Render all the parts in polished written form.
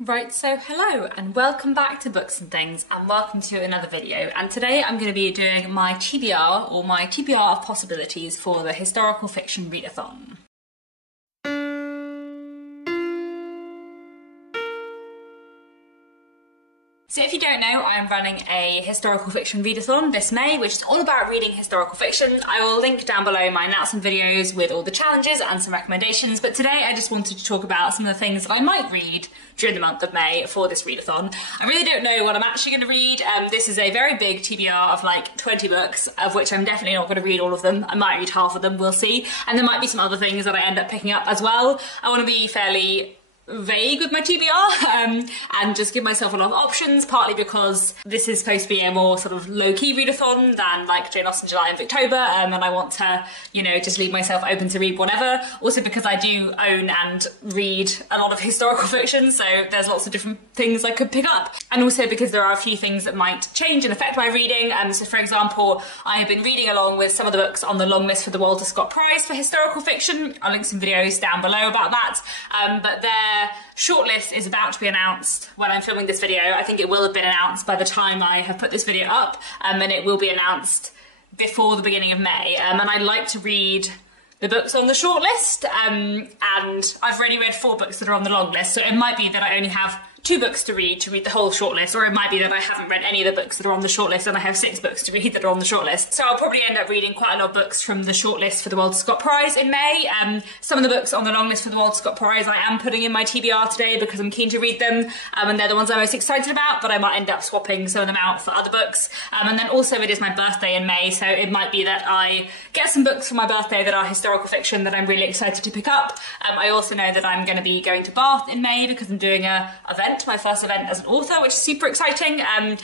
Right, so hello and welcome back to Books and Things and welcome to another video, and today I'm going to be doing my TBR or my TBR of possibilities for the historical fiction readathon. So if you don't know, I'm running a historical fiction readathon this May, which is all about reading historical fiction. I will link down below my announcement videos with all the challenges and some recommendations, but today I just wanted to talk about some of the things that I might read during the month of May for this readathon. I really don't know what I'm actually going to read. This is a very big TBR of like 20 books, of which I'm definitely not going to read all of them. I might read half of them, we'll see. And there might be some other things that I end up picking up as well. I want to be fairly vague with my TBR and just give myself a lot of options, partly because this is supposed to be a more sort of low-key readathon than like Jane Austen, July and October, and I want to, you know, just leave myself open to read whatever. Also because I do own and read a lot of historical fiction, so there's lots of different things I could pick up. And also because there are a few things that might change and affect my reading. So for example, I have been reading along with some of the books on the long list for the Walter Scott Prize for historical fiction. I'll link some videos down below about that, but their shortlist is about to be announced when I'm filming this video. I think it will have been announced by the time I have put this video up, and it will be announced before the beginning of May. And I'd like to read the books on the shortlist, and I've already read 4 books that are on the long list, so it might be that I only have 2 books to read the whole shortlist, or it might be that I haven't read any of the books that are on the shortlist and I have 6 books to read that are on the shortlist. So I'll probably end up reading quite a lot of books from the shortlist for the Walter Scott Prize in May. Some of the books on the long list for the Walter Scott Prize I am putting in my TBR today because I'm keen to read them, and they're the ones I'm most excited about, but I might end up swapping some of them out for other books. And then also it is my birthday in May, so it might be that I get some books for my birthday that are historical fiction that I'm really excited to pick up. I also know that I'm going to be going to Bath in May because I'm doing an event, my first event as an author, which is super exciting, and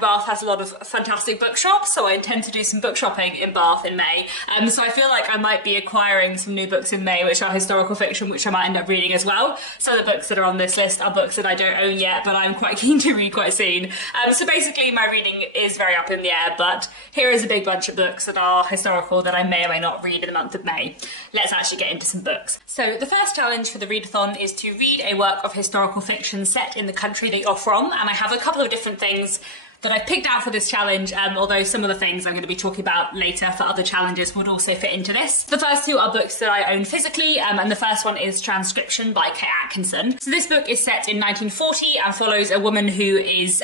Bath has a lot of fantastic bookshops, so I intend to do some book shopping in Bath in May. So I feel like I might be acquiring some new books in May which are historical fiction, which I might end up reading as well. Some of the books that are on this list are books that I don't own yet, but I'm quite keen to read quite soon. So basically my reading is very up in the air, but here is a big bunch of books that are historical that I may or may not read in the month of May. Let's actually get into some books. So the first challenge for the readathon is to read a work of historical fiction set in the country that you're from, and I have a couple of different things that I've picked out for this challenge, although some of the things I'm going to be talking about later for other challenges would also fit into this. The first 2 are books that I own physically, and the first one is Transcription by K Atkinson. So this book is set in 1940 and follows a woman who is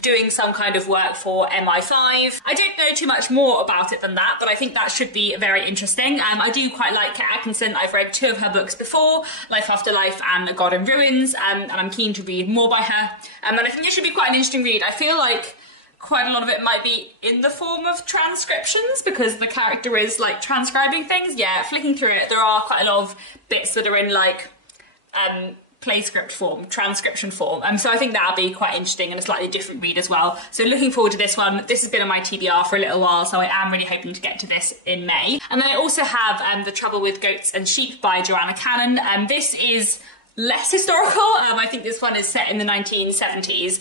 doing some kind of work for MI5. I don't know too much more about it than that, but I think that should be very interesting. I do quite like K Atkinson. I've read 2 of her books before, Life After Life and A God in Ruins, and I'm keen to read more by her. And I think it should be quite an interesting read. I feel like quite a lot of it might be in the form of transcriptions because the character is like transcribing things. Yeah, flicking through it, there are quite a lot of bits that are in like play script form, transcription form. So I think that'll be quite interesting and a slightly different read as well. So looking forward to this one. This has been on my TBR for a little while, so I am really hoping to get to this in May. And then I also have The Trouble with Goats and Sheep by Joanna Cannon. This is less historical. I think this one is set in the 1970s.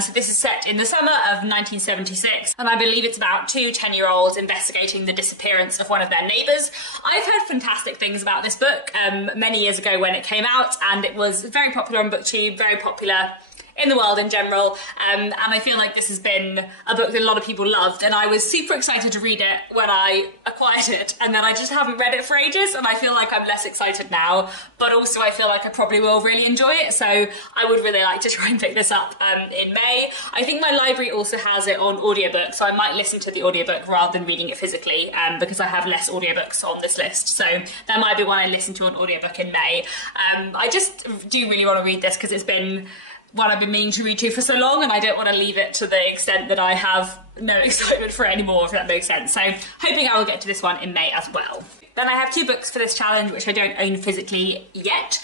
So this is set in the summer of 1976, and I believe it's about 2 10-year-olds investigating the disappearance of one of their neighbours. I've heard fantastic things about this book many years ago when it came out, and it was very popular on BookTube, very popular in the world in general, and I feel like this has been a book that a lot of people loved, and I was super excited to read it when I acquired it, and then I just haven't read it for ages, and I feel like I'm less excited now, but also I feel like I probably will really enjoy it, so I would really like to try and pick this up in May. I think my library also has it on audiobook, so I might listen to the audiobook rather than reading it physically, because I have less audiobooks on this list, so that might be one I listen to on audiobook in May. I just do really want to read this because it's been one I've been meaning to read to for so long, and I don't want to leave it to the extent that I have no excitement for it anymore, if that makes sense. So hoping I will get to this one in May as well. Then I have 2 books for this challenge which I don't own physically yet,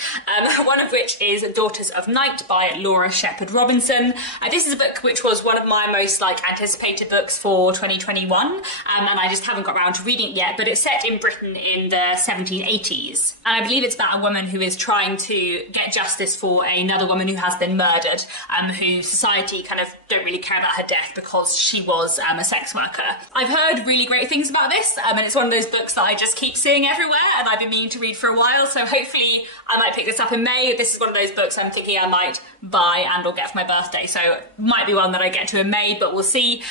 one of which is Daughters of Night by Laura Shepherd Robinson. This is a book which was one of my most anticipated books for 2021, and I just haven't got around to reading it yet, but it's set in Britain in the 1780s. And I believe it's about a woman who is trying to get justice for another woman who has been murdered, who society kind of don't really care about her death because she was a sex worker. I've heard really great things about this, and it's one of those books that I just keep keep seeing everywhere and I've been meaning to read for a while, so hopefully I might pick this up in May. This is one of those books I'm thinking I might buy and or get for my birthday, so it might be one that I get to in May, but we'll see.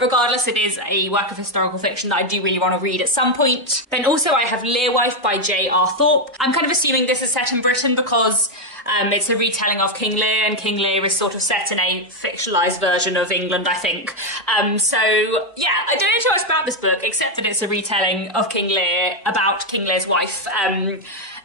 Regardless, it is a work of historical fiction that I do really want to read at some point. Then also I have Learwife by J.R. Thorpe. I'm kind of assuming this is set in Britain because it's a retelling of King Lear, and King Lear is sort of set in a fictionalised version of England, I think. So yeah, I don't know too much about this book, except that it's a retelling of King Lear about King Lear's wife,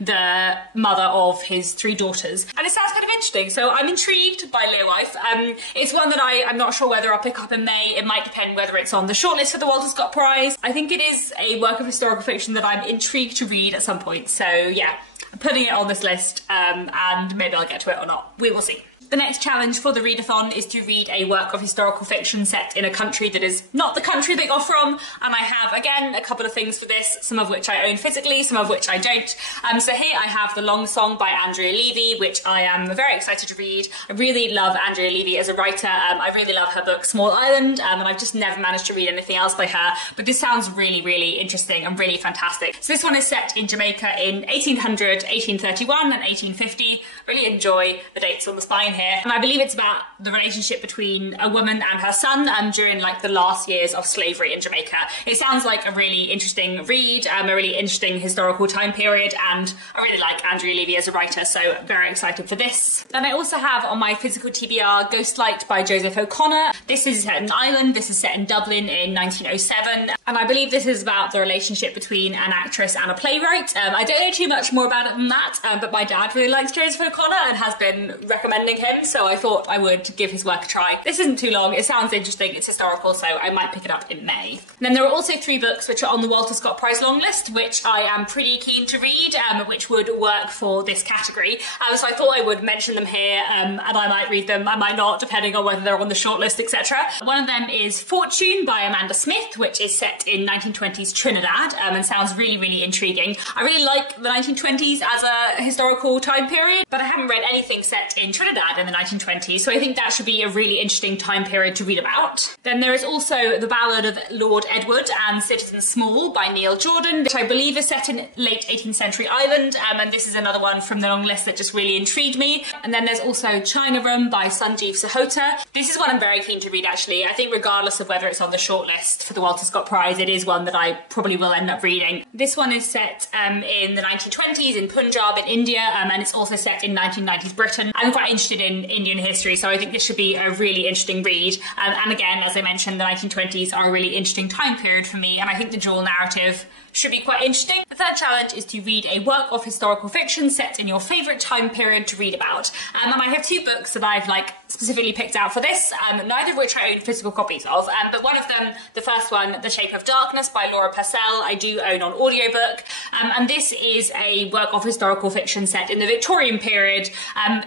the mother of his 3 daughters. And it sounds kind of interesting, so I'm intrigued by Learwife. It's one that I'm not sure whether I'll pick up in May. It might depend whether it's on the shortlist for the Walter Scott Prize. I think it is a work of historical fiction that I'm intrigued to read at some point, so yeah. I'm putting it on this list, and maybe I'll get to it or not. We will see. The next challenge for the readathon is to read a work of historical fiction set in a country that is not the country they got from, and I have, again, a couple of things for this, some of which I own physically, some of which I don't. So here I have The Long Song by Andrea Levy, which I am very excited to read. I really love Andrea Levy as a writer. I really love her book Small Island, and I've just never managed to read anything else by her, but this sounds really, really interesting and really fantastic. So this one is set in Jamaica in 1800, 1831 and 1850. Really enjoy the dates on the spine here. And I believe it's about the relationship between a woman and her son during like the last years of slavery in Jamaica. It sounds like a really interesting read, a really interesting historical time period, and I really like Andrea Levy as a writer, so I'm very excited for this. Then I also have on my physical TBR Ghostlight by Joseph O'Connor. This is set in Ireland, this is set in Dublin in 1907, and I believe this is about the relationship between an actress and a playwright. I don't know too much more about it than that, but my dad really likes Joseph O'Connor and has been recommending him, so I thought I would give his work a try. This isn't too long, it sounds interesting, it's historical, so I might pick it up in May. And then there are also 3 books which are on the Walter Scott Prize long list, which I am pretty keen to read, which would work for this category. So I thought I would mention them here, and I might read them, I might not, depending on whether they're on the shortlist, etc. One of them is Fortune by Amanda Smith, which is set in 1920s Trinidad, and sounds really, really intriguing. I really like the 1920s as a historical time period, but I haven't read anything set in Trinidad in the 1920s, so I think that should be a really interesting time period to read about. Then there is also The Ballad of Lord Edward and Citizen Small by Neil Jordan, which I believe is set in late 18th century Ireland, and this is another one from the long list that just really intrigued me. And then there's also China Room by Sanjeev Sahota. This is one I'm very keen to read, actually. I think regardless of whether it's on the shortlist for the Walter Scott Prize, it is one that I probably will end up reading. This one is set in the 1920s in Punjab in India, and it's also set in 1990s Britain. I'm quite interested in Indian history, so I think this should be a really interesting read. And again, as I mentioned, the 1920s are a really interesting time period for me, and I think the dual narrative should be quite interesting. The third challenge is to read a work of historical fiction set in your favourite time period to read about. And I have 2 books that I've specifically picked out for this, neither of which I own physical copies of, but one of them, the first one, The Shape of Darkness by Laura Purcell, I do own on audiobook, and this is a work of historical fiction set in the Victorian period,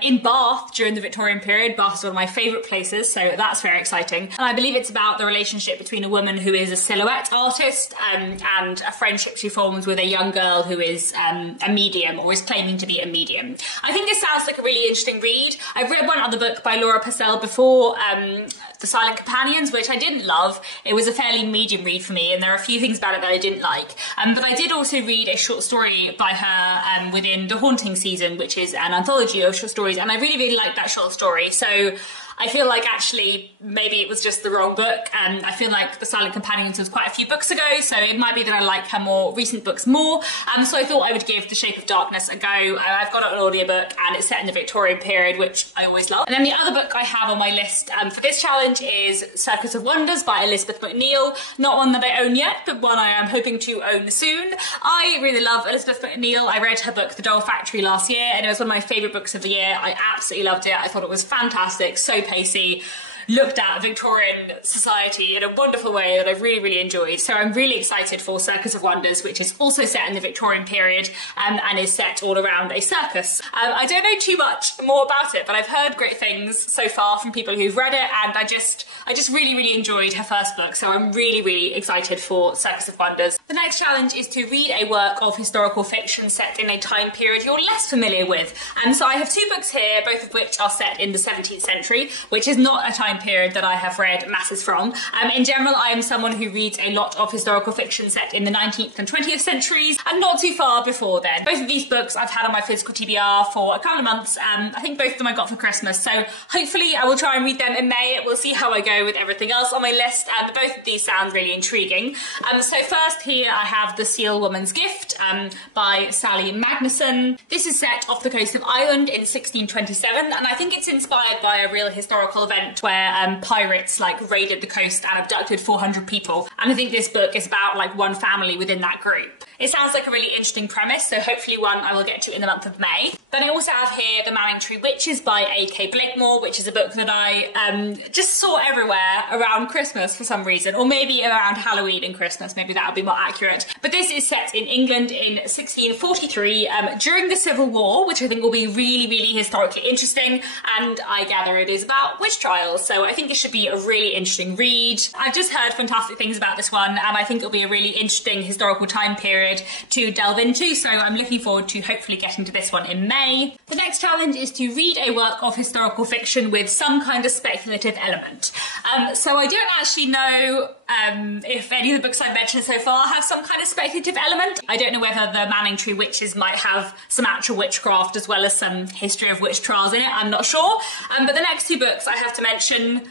in Bath during the Victorian period. Bath is one of my favourite places, so that's very exciting. And I believe it's about the relationship between a woman who is a silhouette artist and a friendship she forms with a young girl who is a medium, or is claiming to be a medium. I think this sounds like a really interesting read. I've read one other book by Laura Purcell before, The Silent Companions, which I didn't love. It was a fairly medium read for me, and there are a few things about it that I didn't like. But I did also read a short story by her within The Haunting Season, which is an anthology of short stories, and I really, really liked that short story. So I feel like actually maybe it was just the wrong book, and I feel like The Silent Companions was quite a few books ago, so it might be that I like her more recent books more. So I thought I would give The Shape of Darkness a go. I've got it on audiobook, and it's set in the Victorian period, which I always love. And then the other book I have on my list for this challenge is Circus of Wonders by Elizabeth Mcneil. Not one that I own yet, but one I am hoping to own soon. I really love Elizabeth Mcneil. I read her book The Doll Factory last year, and it was one of my favourite books of the year. I absolutely loved it. I thought it was fantastic, so pacey, looked at Victorian society in a wonderful way that I've really, really enjoyed. So I'm really excited for Circus of Wonders, which is also set in the Victorian period and is set all around a circus. I don't know too much more about it, but I've heard great things so far from people who've read it, and I just really, really enjoyed her first book, so I'm really, really excited for Circus of Wonders. The next challenge is to read a work of historical fiction set in a time period you're less familiar with. And so I have 2 books here, both of which are set in the 17th century, which is not a time time period that I have read masses from. In general, I am someone who reads a lot of historical fiction set in the 19th and 20th centuries, and not too far before then. Both of these books I've had on my physical TBR for a couple of months, and I think both of them I got for Christmas, so hopefully I will try and read them in May. We'll see how I go with everything else on my list, and both of these sound really intriguing. So first here I have The Seal Woman's Gift by Sally Magnuson. This is set off the coast of Ireland in 1627, and I think it's inspired by a real historical event where pirates like raided the coast and abducted 400 people, and I think this book is about like one family within that group. It sounds like a really interesting premise, so hopefully one I will get to in the month of May. Then I also have here The Manningtree Witches by A.K. Blademore, which is a book that I just saw everywhere around Christmas for some reason, or maybe around Halloween and Christmas, maybe that would be more accurate. But this is set in England in 1643 during the Civil War, which I think will be really, really historically interesting, and I gather it is about witch trials, so I think it should be a really interesting read. I've just heard fantastic things about this one, and I think it'll be a really interesting historical time period to delve into, so I'm looking forward to hopefully getting to this one in May. The next challenge is to read a work of historical fiction with some kind of speculative element. So I don't actually know if any of the books I've mentioned so far have some kind of speculative element. I don't know whether the Manningtree Witches might have some actual witchcraft as well as some history of witch trials in it, I'm not sure. But the next two books I have to mention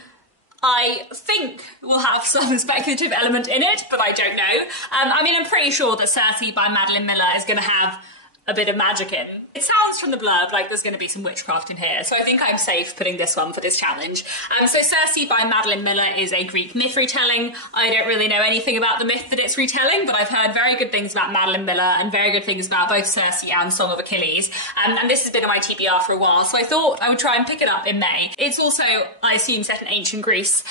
I think will have some speculative element in it, but I don't know. I mean, I'm pretty sure that Cersei by Madeline Miller is going to have a bit of magic in. It sounds from the blurb like there's going to be some witchcraft in here, so I think I'm safe putting this one for this challenge. So Cersei by Madeline Miller is a Greek myth retelling. I don't really know anything about the myth that it's retelling, but I've heard very good things about Madeline Miller and very good things about both Cersei and Song of Achilles, and this has been on my TBR for a while, so I thought I would try and pick it up in May. It's also, I assume, set in ancient Greece,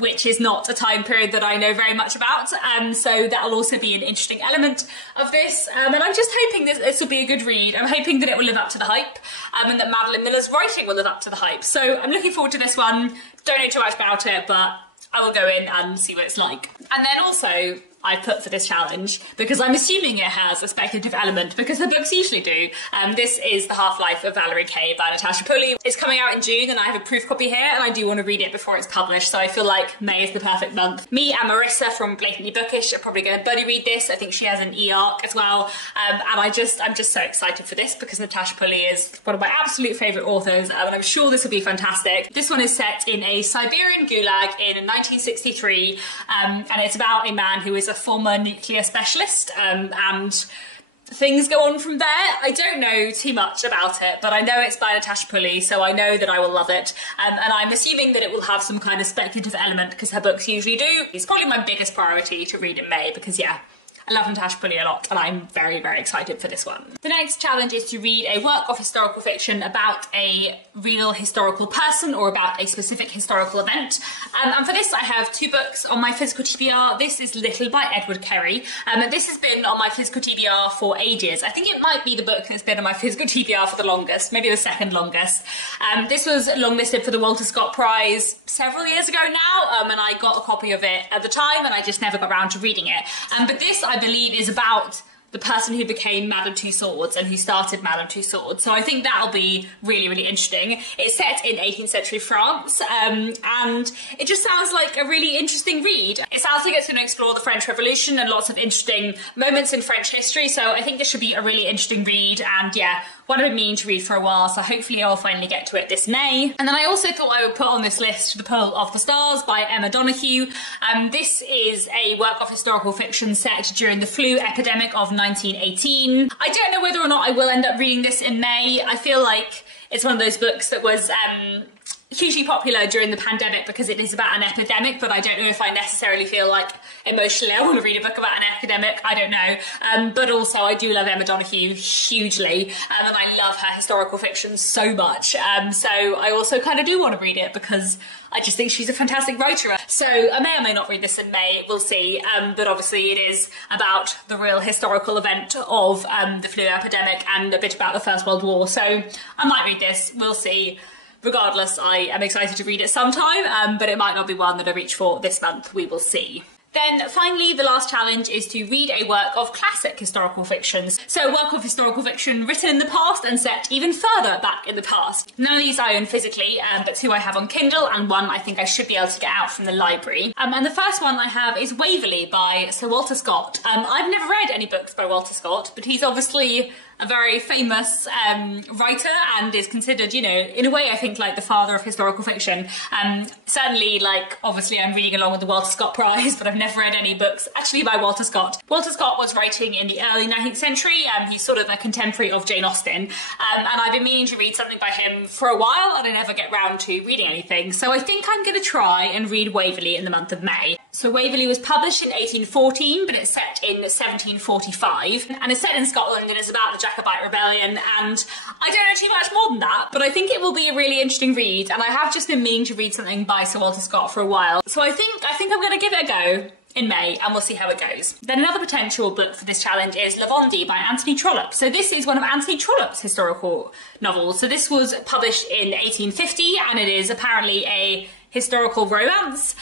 which is not a time period that I know very much about, so that'll also be an interesting element of this, and I'm just hoping this will be a good read. I'm hoping that it will live up to the hype, and that Madeline Miller's writing will live up to the hype. So I'm looking forward to this one. Don't know too much about it, but I will go in and see what it's like. And then also, I put for this challenge, because I'm assuming it has a speculative element, because the books usually do. This is The Half-Life of Valerie Kay by Natasha Pulley. It's coming out in June, and I have a proof copy here, and I do want to read it before it's published, so I feel like May is the perfect month. Me and Marissa from Blatantly Bookish are probably going to buddy read this. I think she has an e-arc as well, and I'm just so excited for this, because Natasha Pulley is one of my absolute favourite authors, and I'm sure this will be fantastic. This one is set in a Siberian gulag in 1963, and it's about a man who is a former nuclear specialist, and things go on from there. I don't know too much about it, but I know it's by Natasha Pulley, so I know that I will love it, and I'm assuming that it will have some kind of speculative element, because her books usually do. It's probably my biggest priority to read in May, because yeah, I love Natasha Pulley a lot, and I'm very, very excited for this one. The next challenge is to read a work of historical fiction about a real historical person or about a specific historical event. And for this I have two books on my physical TBR. This is Little by Edward Carey. This has been on my physical TBR for ages. I think it might be the book that's been on my physical TBR for the longest, maybe the second longest. This was longlisted for the Walter Scott Prize several years ago now, and I got a copy of it at the time, and I just never got around to reading it. But this, I believe, is about the person who became Madame Tussauds and who started Madame Tussauds. So I think that'll be really, really interesting. It's set in 18th century France, and it just sounds like a really interesting read. It sounds like it's going to explore the French Revolution and lots of interesting moments in French history, so I think this should be a really interesting read, and yeah, one I've been meaning to read for a while, so hopefully I'll finally get to it this May. And then I also thought I would put on this list The Pull of the Stars by Emma Donohue. This is a work of historical fiction set during the flu epidemic of 1918. I don't know whether or not I will end up reading this in May. I feel like it's one of those books that was hugely popular during the pandemic because it is about an epidemic, but I don't know if I necessarily feel like emotionally I want to read a book about an epidemic. I don't know. But also I do love Emma Donohue hugely, and I love her historical fiction so much. So I also kind of do want to read it because I just think she's a fantastic writer. So I may or may not read this in May, we'll see. But obviously it is about the real historical event of the flu epidemic and a bit about the First World War. So I might read this, we'll see. Regardless, I am excited to read it sometime, but it might not be one that I reach for this month. We will see. Then finally, the last challenge is to read a work of classic historical fictions. So a work of historical fiction written in the past and set even further back in the past. None of these I own physically, but two I have on Kindle, and one I think I should be able to get out from the library. And the first one I have is Waverly by Sir Walter Scott. I've never read any books by Walter Scott, but he's obviously a very famous writer and is considered, you know, in a way I think like the father of historical fiction. Certainly, like, obviously I'm reading along with the Walter Scott Prize, but I've never read any books actually by Walter Scott. Walter Scott was writing in the early 19th century. He's sort of a contemporary of Jane Austen, and I've been meaning to read something by him for a while and I never get round to reading anything. So I think I'm going to try and read Waverly in the month of May. So Waverly was published in 1814, but it's set in 1745, and it's set in Scotland and it's about the Jacobite rebellion, and I don't know too much more than that, but I think it will be a really interesting read, and I have just been meaning to read something by Sir Walter Scott for a while. So I think I'm going to give it a go in May, and we'll see how it goes. Then another potential book for this challenge is Lavondi by Anthony Trollope. So this is one of Anthony Trollope's historical novels. So this was published in 1850, and it is apparently a historical romance.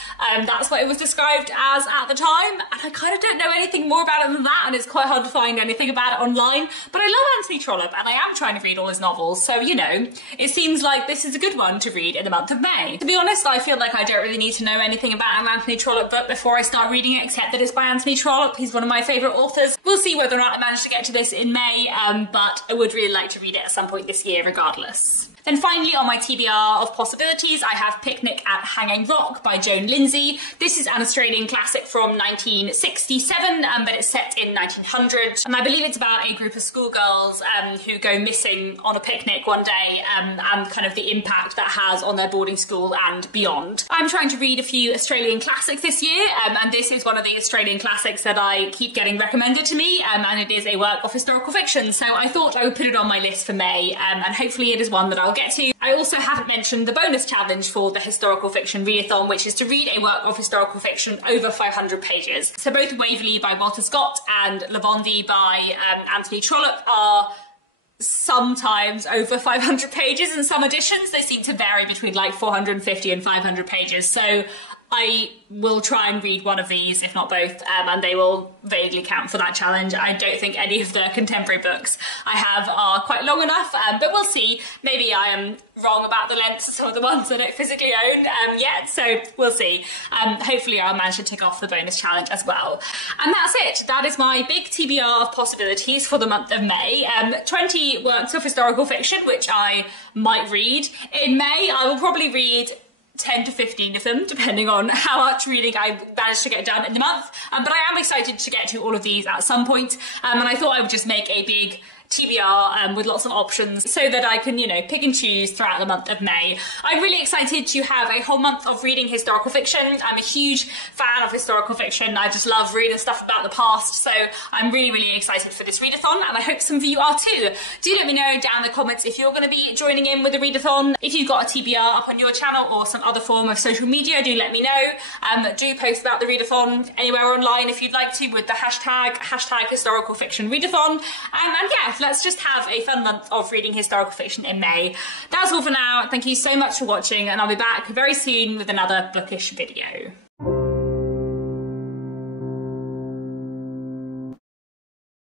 That's what it was described as at the time, and I kind of don't know anything more about it than that, and it's quite hard to find anything about it online, but I love Anthony Trollope and I am trying to read all his novels, so you know, it seems like this is a good one to read in the month of May. To be honest, I feel like I don't really need to know anything about an Anthony Trollope book before I start reading it, except that it's by Anthony Trollope. He's one of my favourite authors. We'll see whether or not I manage to get to this in May, but I would really like to read it at some point this year regardless. Then finally, on my TBR of possibilities, I have Picnic at Hanging Rock by Joan Lindsay. This is an Australian classic from 1967, but it's set in 1900. And I believe it's about a group of schoolgirls who go missing on a picnic one day, and kind of the impact that has on their boarding school and beyond. I'm trying to read a few Australian classics this year, and this is one of the Australian classics that I keep getting recommended to me, and it is a work of historical fiction. So I thought I would put it on my list for May, and hopefully it is one that I'll get to. I also haven't mentioned the bonus challenge for the historical fiction readathon, which is to read a work of historical fiction over 500 pages. So both Waverly by Walter Scott and Lavondi by Anthony Trollope are sometimes over 500 pages. In some editions they seem to vary between like 450 and 500 pages. So I will try and read one of these, if not both, and they will vaguely count for that challenge. I don't think any of the contemporary books I have are quite long enough, but we'll see. Maybe I am wrong about the lengths of some of the ones I don't physically own yet, so we'll see. Hopefully I'll manage to tick off the bonus challenge as well. And that's it. That is my big TBR of possibilities for the month of May. 20 works of historical fiction, which I might read. In May, I will probably read 10 to 15 of them, depending on how much reading I manage to get done in the month. But I am excited to get to all of these at some point, and I thought I would just make a big TBR with lots of options so that I can, you know, pick and choose throughout the month of May. I'm really excited to have a whole month of reading historical fiction. I'm a huge fan of historical fiction. I just love reading stuff about the past, so I'm really, really excited for this readathon, and I hope some of you are too. Do let me know down in the comments if you're going to be joining in with the readathon. If you've got a TBR up on your channel or some other form of social media, do let me know. Do post about the readathon anywhere online if you'd like to, with the hashtag historical fiction readathon. And yeah, let's just have a fun month of reading historical fiction in May. That's all for now. Thank you so much for watching, and I'll be back very soon with another bookish video.